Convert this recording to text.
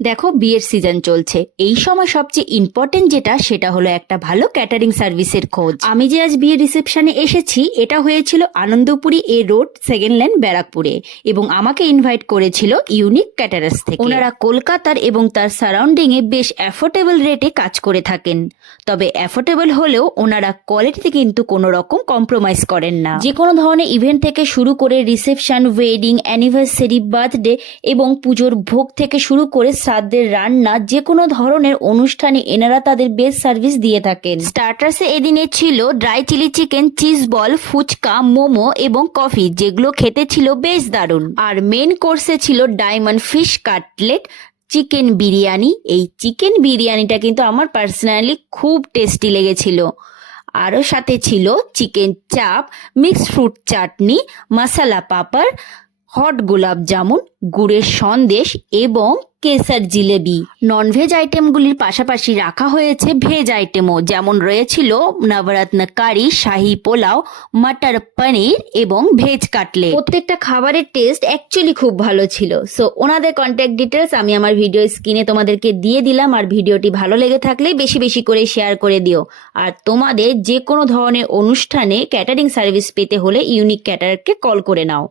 দেখো, বিয়ের সিজন চলছে, এই সময় সবচেয়ে ইম্পর্টেন্ট যেটা সেটা হলো একটা ভালো ক্যাটারিং সার্ভিসের খোঁজ। আমি যে আজ বিয়ের রিসেপশনে এসেছি এটা হয়েছিল আনন্দপুরি এ রোড, সেকেন্ড লাইন, ব্যারাকপুরে, এবং আমাকে ইনভাইট করেছিল ইউনিক ক্যাটারার্স থেকে। ওনারা কলকাতার এবং তার সারাউন্ডিং এ বেশ অ্যাফোর্ডেবল রেটে কাজ করে থাকেন। তবে অ্যাফোর্ডেবল হলেও ওনারা কোয়ালিটিতে কিন্তু কোনো রকম কম্প্রোমাইজ করেন না। যে কোনো ধরনের ইভেন্ট থেকে শুরু করে রিসেপশন, ওয়েডিং, অ্যানিভার্সারি, বার্থডে এবং পুজোর ভোগ থেকে শুরু করে শ্রাদ্ধের রান্না, যে কোনো ধরনের অনুষ্ঠানে এনারা তাদের বেস্ট সার্ভিস দিয়ে থাকেন। স্টার্টার্সে এদিনে ছিল dry chilli chicken, cheese ball, phuchka, momo এবং কফি, যেগুলো খেতে ছিল বেশ দারুণ। আর মেন কোর্সে ছিল diamond fish cutlet, chicken biryani. এই চিকেন বিরিয়ানিটা কিন্তু আমার পার্সোনালি খুব টেস্টি লেগেছিল। আরও সাথে ছিল চিকেন চাপ, মিক্সড ফ্রুট চাটনি, মশালা পাপড়, হট গোলাপ জামুন, গুড়ের সন্দেশ এবং কেসার জিলেবি। ননভেজ আইটেমগুলির পাশাপাশি রাখা হয়েছে ভেজ আইটেমও, যেমন রয়েছিল নবরত্ন কারি, শাহি পোলাও, মটর পনির এবং ভেজ কাটলেট। প্রত্যেকটা খাবারের টেস্ট অ্যাকচুয়ালি খুব ভালো ছিল। সো ওনাদের কন্ট্যাক্ট ডিটেলস আমি আমার ভিডিও স্ক্রিনে তোমাদেরকে দিয়ে দিলাম। আর ভিডিওটি ভালো লেগে থাকলে বেশি বেশি করে শেয়ার করে দিও। আর তোমাদের যে কোনো ধরনের অনুষ্ঠানে ক্যাটারিং সার্ভিস পেতে হলে ইউনিক ক্যাটারারকে কল করে নাও।